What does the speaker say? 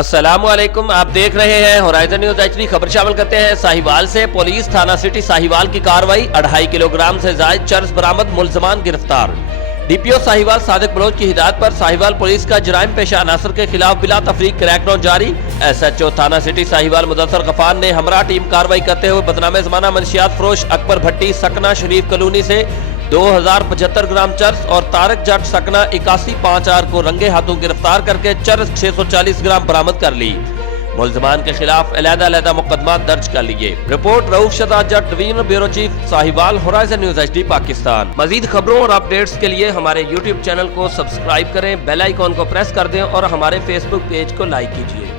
السلام علیکم، آپ دیکھ رہے ہیں ہورائزن نیوز ایچ ڈی۔ خبر شامل کرتے ہیں ساہیوال سے۔ پولیس تھانہ سٹی ساہیوال کی کارروائی، 2.5 کلو گرام سے زائد چرس برآمد، ملزمان گرفتار۔ ڈی پی او ساہیوال صادق بلوچ کی ہدایت پر ساہیوال پولیس کا جرائم پیشہ عناصر کے خلاف بلا تفریق کریک ڈاؤن جاری۔ ایس ایچ او تھانہ سٹی ساہیوال مدثر غفار نے ہمراہ ٹیم کارروائی کرتے ہوئے بدنام زمانہ منشیات فروش اکبر بھٹی سکنہ شریف کالونی سے 2075 گرام چرس اور طارق جٹ سکنہ 8154 کو رنگے ہاتھوں گرفتار کر کے چرس 640 گرام برآمد کر لی۔ ملزمان کے خلاف علیحدہ مقدمات درج کر لیے۔ Report Rauf Shahzad Jatt, divisional bureau chief Sahiwal, Horizon News H D Pakistan. مزید خبروں اور اپڈیٹس کے لیے ہمارے یوٹیوب چینل کو سبسکرائب کریں، بیل آئیکن کو پریس کر دیں اور ہمارے فیس بک پیج کو لائک کیجیے۔